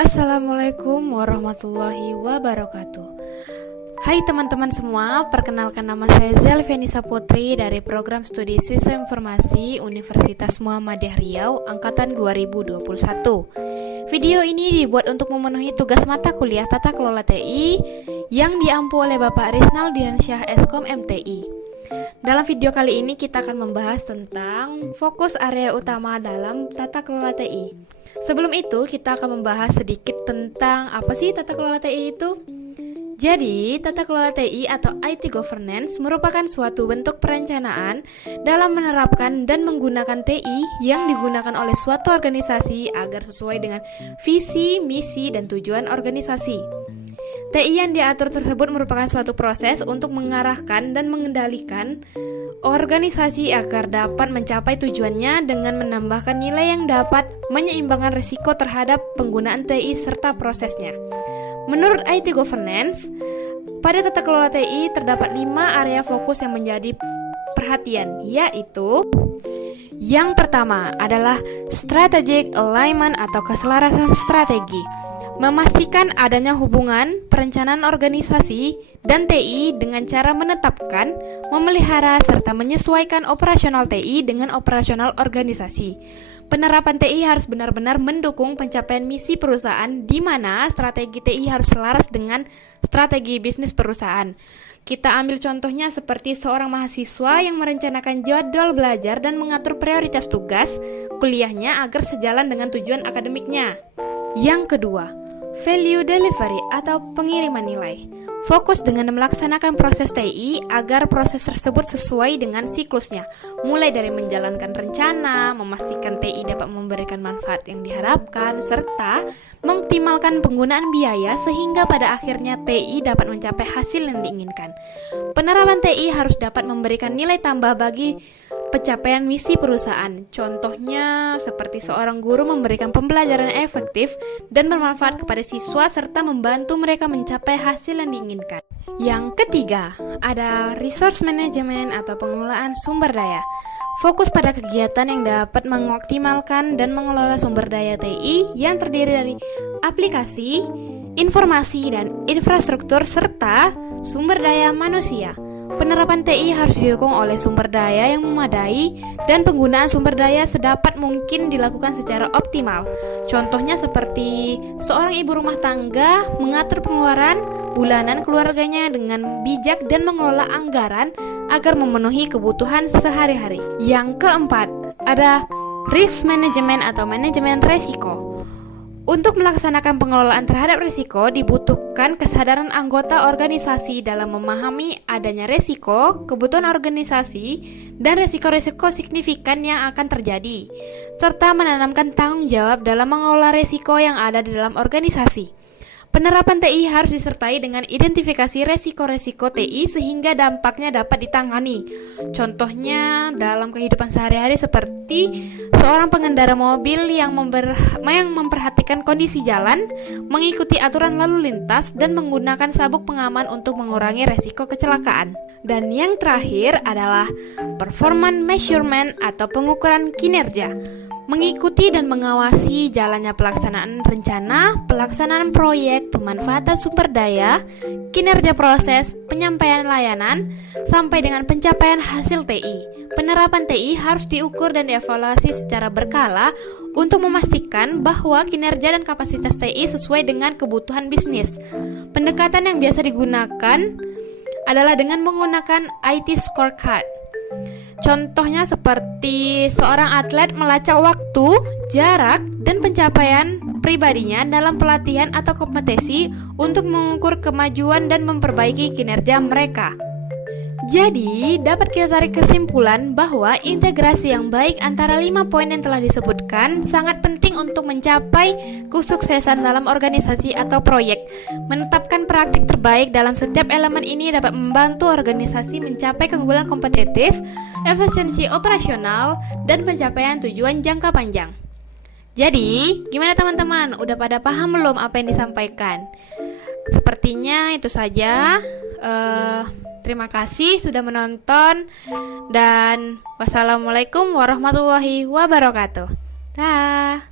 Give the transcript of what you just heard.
Assalamualaikum warahmatullahi wabarakatuh. Hai teman-teman semua, perkenalkan nama saya Zelvenisa Putri dari Program Studi Sistem Informasi Universitas Muhammadiyah Riau Angkatan 2021. Video ini dibuat untuk memenuhi tugas mata kuliah Tata Kelola TI yang diampu oleh Bapak Rizal Diansyah Eskom MTI. Dalam video kali ini kita akan membahas tentang fokus area utama dalam Tata Kelola TI. Sebelum itu kita akan membahas sedikit tentang apa sih Tata Kelola TI itu. Jadi, Tata Kelola TI atau IT Governance merupakan suatu bentuk perencanaan dalam menerapkan dan menggunakan TI yang digunakan oleh suatu organisasi agar sesuai dengan visi, misi, dan tujuan organisasi. TI yang diatur tersebut merupakan suatu proses untuk mengarahkan dan mengendalikan organisasi agar dapat mencapai tujuannya dengan menambahkan nilai yang dapat menyeimbangkan risiko terhadap penggunaan TI serta prosesnya. Menurut IT Governance, pada tata kelola TI terdapat 5 area fokus yang menjadi perhatian, yaitu yang pertama adalah strategic alignment atau keselarasan strategi. Memastikan adanya hubungan perencanaan organisasi dan TI dengan cara menetapkan, memelihara, serta menyesuaikan operasional TI dengan operasional organisasi. Penerapan TI harus benar-benar mendukung pencapaian misi perusahaan di mana strategi TI harus selaras dengan strategi bisnis perusahaan. Kita ambil contohnya seperti seorang mahasiswa yang merencanakan jadwal belajar dan mengatur prioritas tugas kuliahnya agar sejalan dengan tujuan akademiknya. Yang kedua, value delivery atau pengiriman nilai. Fokus dengan melaksanakan proses TI agar proses tersebut sesuai dengan siklusnya, mulai dari menjalankan rencana, memastikan TI dapat memberikan manfaat yang diharapkan, serta mengoptimalkan penggunaan biaya sehingga pada akhirnya TI dapat mencapai hasil yang diinginkan. Penerapan TI harus dapat memberikan nilai tambah bagi pencapaian misi perusahaan. Contohnya seperti seorang guru memberikan pembelajaran efektif dan bermanfaat kepada siswa serta membantu mereka mencapai hasil yang diinginkan. Yang ketiga, ada resource management atau pengelolaan sumber daya. Fokus pada kegiatan yang dapat mengoptimalkan dan mengelola sumber daya TI yang terdiri dari aplikasi, informasi, dan infrastruktur serta sumber daya manusia. Penerapan TI harus didukung oleh sumber daya yang memadai dan penggunaan sumber daya sedapat mungkin dilakukan secara optimal. Contohnya seperti seorang ibu rumah tangga mengatur pengeluaran bulanan keluarganya dengan bijak dan mengelola anggaran agar memenuhi kebutuhan sehari-hari. Yang keempat, ada risk management atau manajemen resiko. Untuk melaksanakan pengelolaan terhadap risiko, dibutuhkan kesadaran anggota organisasi dalam memahami adanya risiko, kebutuhan organisasi, dan risiko-risiko signifikan yang akan terjadi, serta menanamkan tanggung jawab dalam mengelola risiko yang ada di dalam organisasi. Penerapan TI harus disertai dengan identifikasi resiko-resiko TI sehingga dampaknya dapat ditangani. Contohnya dalam kehidupan sehari-hari seperti seorang pengendara mobil yang memperhatikan kondisi jalan, mengikuti aturan lalu lintas, dan menggunakan sabuk pengaman untuk mengurangi resiko kecelakaan. Dan yang terakhir adalah performance measurement atau pengukuran kinerja. Mengikuti dan mengawasi jalannya pelaksanaan rencana, pelaksanaan proyek, pemanfaatan sumber daya, kinerja proses, penyampaian layanan, sampai dengan pencapaian hasil TI. Penerapan TI harus diukur dan dievaluasi secara berkala untuk memastikan bahwa kinerja dan kapasitas TI sesuai dengan kebutuhan bisnis. Pendekatan yang biasa digunakan adalah dengan menggunakan IT scorecard. Contohnya seperti seorang atlet melacak waktu, jarak, dan pencapaian pribadinya dalam pelatihan atau kompetisi untuk mengukur kemajuan dan memperbaiki kinerja mereka. Jadi, dapat kita tarik kesimpulan bahwa integrasi yang baik antara 5 poin yang telah disebutkan sangat penting untuk mencapai kesuksesan dalam organisasi atau proyek. Menetapkan praktik terbaik dalam setiap elemen ini dapat membantu organisasi mencapai keunggulan kompetitif, efisiensi operasional, dan pencapaian tujuan jangka panjang. Jadi, gimana teman-teman? Udah pada paham belum apa yang disampaikan? Sepertinya itu saja. Terima kasih sudah menonton dan wassalamualaikum warahmatullahi wabarakatuh. Dah.